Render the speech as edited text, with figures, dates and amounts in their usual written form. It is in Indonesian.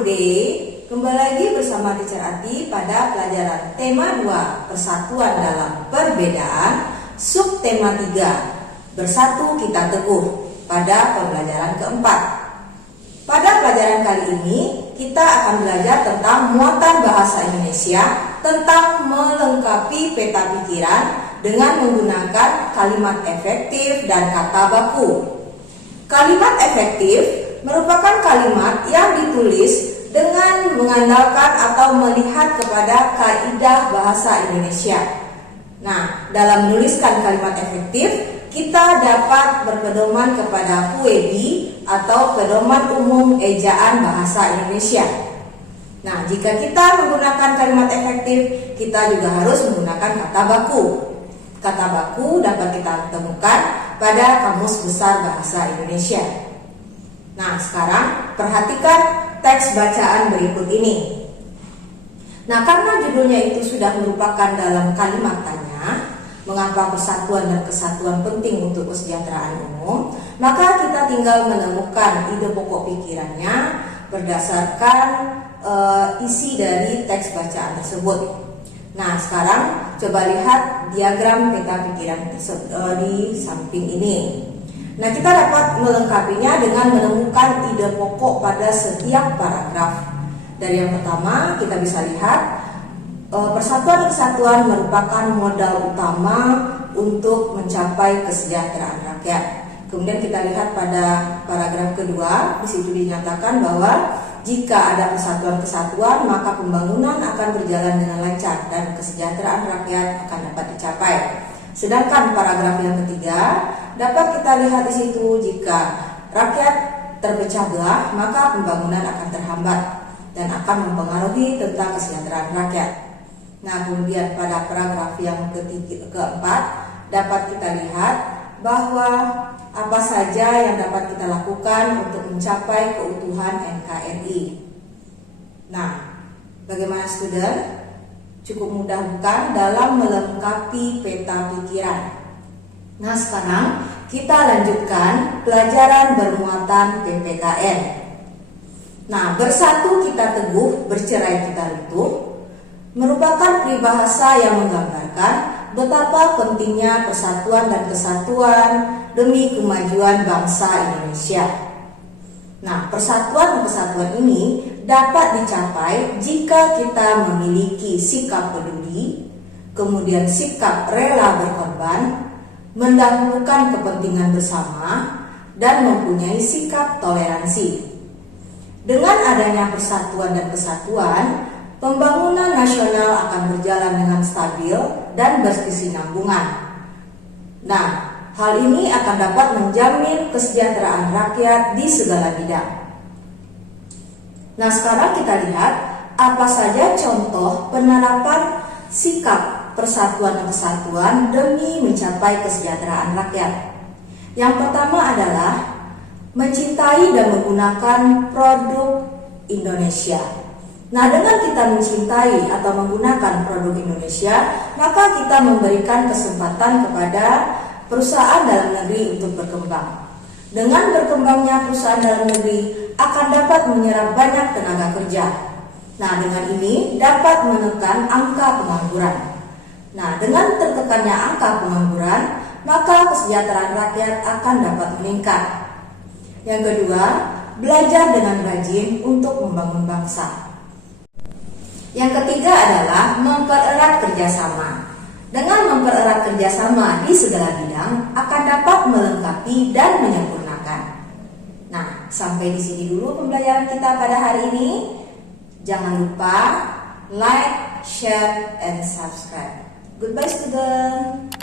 Today, kembali lagi bersama Teacher Ati pada pelajaran tema 2 Persatuan dalam Perbedaan, subtema 3 Bersatu Kita Teguh pada pembelajaran keempat. Pada pelajaran kali ini kita akan belajar tentang muatan bahasa Indonesia, tentang melengkapi peta pikiran dengan menggunakan kalimat efektif dan kata baku. Kalimat efektif merupakan kalimat yang ditulis dengan mengandalkan atau melihat kepada kaidah bahasa Indonesia. Nah, dalam menuliskan kalimat efektif, kita dapat berpedoman kepada PUEBI atau Pedoman Umum Ejaan Bahasa Indonesia. Nah, jika kita menggunakan kalimat efektif, kita juga harus menggunakan kata baku. Kata baku dapat kita temukan pada Kamus Besar Bahasa Indonesia. Nah, sekarang perhatikan teks bacaan berikut ini. Nah, karena judulnya itu sudah merupakan dalam kalimat tanya, mengapa persatuan dan kesatuan penting untuk kesejahteraan umum, maka kita tinggal menemukan ide pokok pikirannya berdasarkan isi dari teks bacaan tersebut. Nah, sekarang coba lihat diagram peta pikiran di samping ini. Nah, kita dapat melengkapinya dengan menemukan ide pokok pada setiap paragraf. Dari yang pertama, kita bisa lihat persatuan dan kesatuan merupakan modal utama untuk mencapai kesejahteraan rakyat. Kemudian kita lihat pada paragraf kedua, di situ dinyatakan bahwa jika ada persatuan kesatuan, maka pembangunan akan berjalan dengan lancar dan kesejahteraan rakyat akan dapat dicapai. Sedangkan paragraf yang ketiga, dapat kita lihat di situ jika rakyat terpecah belah, maka pembangunan akan terhambat dan akan mempengaruhi tentang kesejahteraan rakyat. Nah, kemudian pada paragraf yang keempat, dapat kita lihat bahwa apa saja yang dapat kita lakukan untuk mencapai keutuhan NKRI. Nah, bagaimana student? Cukup mudah bukan dalam melengkapi peta pikiran. Nah, sekarang kita lanjutkan pelajaran bermuatan PPKN. Nah, bersatu kita teguh, bercerai kita runtuh merupakan peribahasa yang menggambarkan betapa pentingnya persatuan dan kesatuan demi kemajuan bangsa Indonesia. Nah, persatuan dan kesatuan ini dapat dicapai jika kita memiliki sikap peduli, kemudian sikap rela berkorban, mendahulukan kepentingan bersama, dan mempunyai sikap toleransi. Dengan adanya persatuan dan kesatuan, pembangunan nasional akan berjalan dengan stabil dan berkesinambungan. Nah, hal ini akan dapat menjamin kesejahteraan rakyat di segala bidang. Nah, sekarang kita lihat apa saja contoh penerapan sikap persatuan dan kesatuan demi mencapai kesejahteraan rakyat. Yang pertama adalah mencintai dan menggunakan produk Indonesia. Nah, dengan kita mencintai atau menggunakan produk Indonesia, maka kita memberikan kesempatan kepada perusahaan dalam negeri untuk berkembang. Dengan berkembangnya perusahaan dalam negeri akan dapat menyerap banyak tenaga kerja. Nah, dengan ini dapat menekan angka pengangguran. Nah, dengan tertekannya angka pengangguran, maka kesejahteraan rakyat akan dapat meningkat. Yang kedua, belajar dengan rajin untuk membangun bangsa. Yang ketiga adalah mempererat kerjasama. Dengan mempererat kerjasama di segala bidang akan dapat melengkapi dan menyempurnakan. Nah, sampai di sini dulu pembelajaran kita pada hari ini. Jangan lupa like, share, and subscribe. Goodbye student.